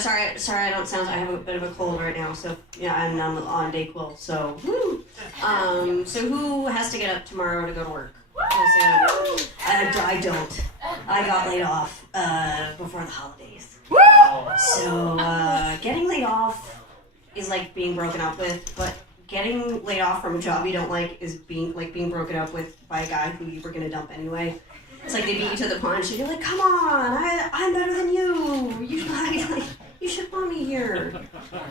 So sorry, I don't sound. I have a bit of a cold right now, so yeah, I'm on Dayquil. So woo. So who has to get up tomorrow to go to work? I don't. I got laid off before the holidays. So getting laid off is like being broken up with, but getting laid off from a job you don't like is being broken up with by a guy who you were gonna dump anyway. It's like they beat you to the punch, and you're like, "Come on, I'm better than you. You should want me here." But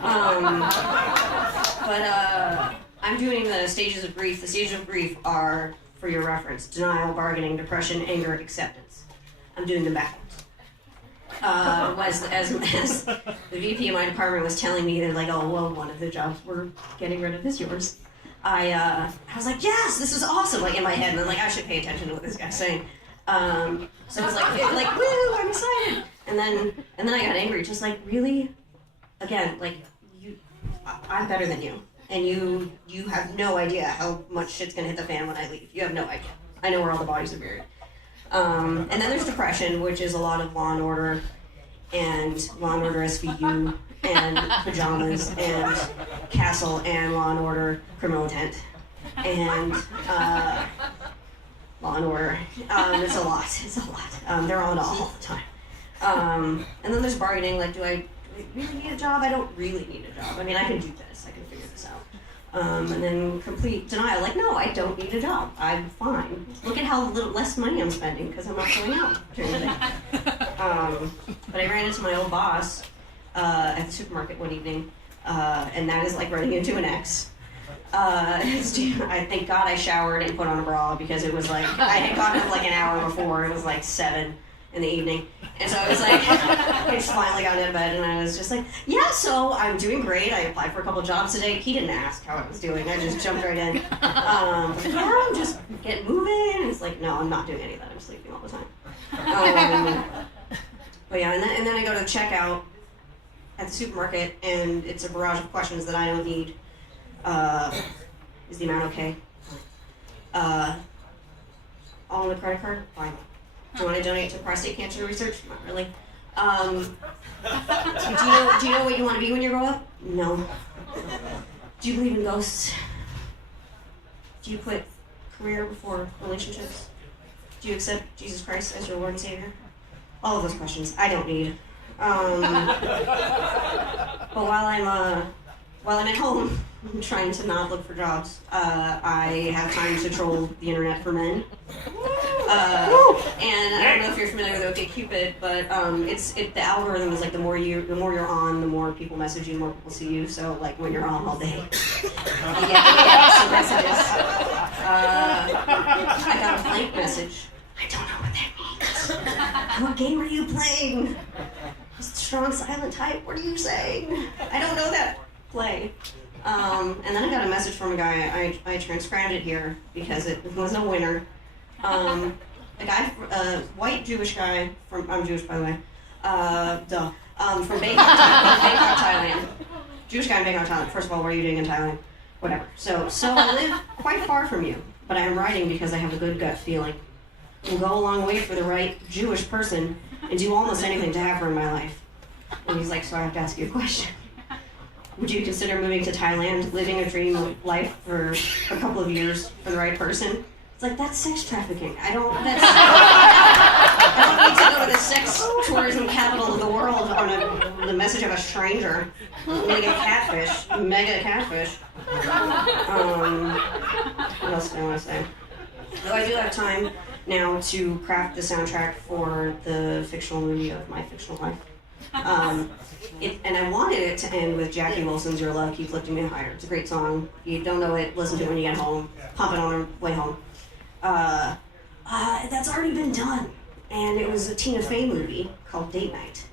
I'm doing the stages of grief. The stages of grief are, for your reference, denial, bargaining, depression, anger, acceptance. I'm doing them backwards. As the VP of my department was telling me, they're like, "Oh, well, one of the jobs we're getting rid of is yours." I was like, "Yes, this is awesome!" Like in my head, and I'm like, I should pay attention to what this guy's saying. So I was like, "Woo, I'm excited!" And then I got angry, just like, really, again, like I'm better than you, and you have no idea how much shit's gonna hit the fan when I leave. You have no idea. I know where all the bodies are buried. And then there's depression, which is a lot of Law and Order SVU, and pajamas, and Castle, and Law and Order Criminal Intent, and Law and Order. It's a lot. They're on it all the time. And then there's bargaining. Like, do I really need a job? I don't really need a job. I mean, I can do this. I can figure this out. And then complete denial. Like, no, I don't need a job. I'm fine. Look at how little less money I'm spending because I'm not going out during the day. But I ran into my old boss at the supermarket one evening, and that is like running into an ex. I thank God I showered and put on a bra because it was like, I had gotten up like an hour before. It was like 7 in the evening. And so I was like, I just finally got out of bed and I was just like, yeah, so I'm doing great. I applied for a couple jobs today. He didn't ask how I was doing. I just jumped right in. I'm just getting moving. And it's like, no, I'm not doing any of that. I'm sleeping all the time. But yeah, and then I go to the checkout at the supermarket and it's a barrage of questions that I don't need. Is the amount okay? All on the credit card? Fine. Do you want to donate to prostate cancer research? Not really. Do you know what you want to be when you grow up? No. Do you believe in ghosts? Do you put career before relationships? Do you accept Jesus Christ as your Lord and Savior? All of those questions I don't need. But while I'm at home, I'm trying to not look for jobs. I have time to troll the internet for men. And I don't know if you're familiar with OkCupid, but the algorithm is like the more you're on, the more people message you, the more people see you. So like when you're on all day, you get some messages. I got a blank message. I don't know what that means. What game are you playing? Strong silent type. What are you saying? I don't know that play. And then I got a message from a guy. I transcribed it here because it was a winner. A guy, white Jewish guy I'm Jewish by the way, from Bangkok, Thailand. Jewish guy in Bangkok, Thailand. First of all, what are you doing in Thailand? Whatever. So I live quite far from you, but I am writing because I have a good gut feeling. Will go a long way for the right Jewish person and do almost anything to have her in my life. And he's like, so I have to ask you a question. Would you consider moving to Thailand, living a dream life for a couple of years for the right person? It's like, that's sex trafficking. I don't need to go to the sex tourism capital of the world on the message of a stranger. Like a catfish, mega catfish. What else do I want to say? Though I do have time now to craft the soundtrack for the fictional movie of my fictional life. And I wanted it to end with Jackie Wilson's Your Love Keeps Lifting Me Higher. It's a great song. If you don't know it, listen to it when you get home. Pump it on the way home. That's already been done. And it was a Tina Fey movie called Date Night.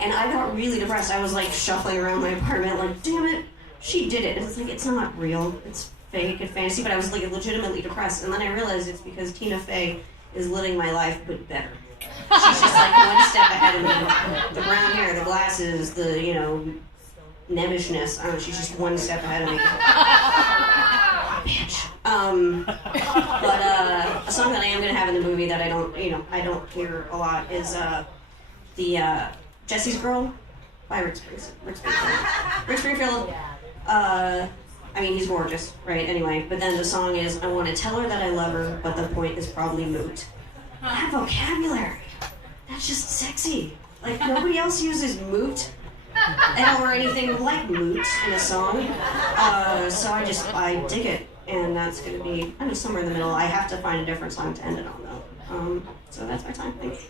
And I got really depressed. I was like shuffling around my apartment like, damn it, she did it. And it's like, it's not real. It's fake and fantasy. But I was like legitimately depressed. And then I realized it's because Tina Fey is living my life, but better. She's just like one step ahead of me. The brown hair, the glasses, the, nebishness. I don't know, she's just one step ahead of me. Bitch. But a song that I am going to have in the movie that I don't hear a lot is the Jesse's Girl by Rick Springfield. Rick Springfield, I mean, he's gorgeous, right? Anyway, but then the song is, I want to tell her that I love her, but the point is probably moot. That vocabulary, that's just sexy. Like, nobody else uses moot or anything like moot in a song. So I dig it. And that's going to be, I don't know, somewhere in the middle. I have to find a different song to end it on, though. So that's my time. Thanks.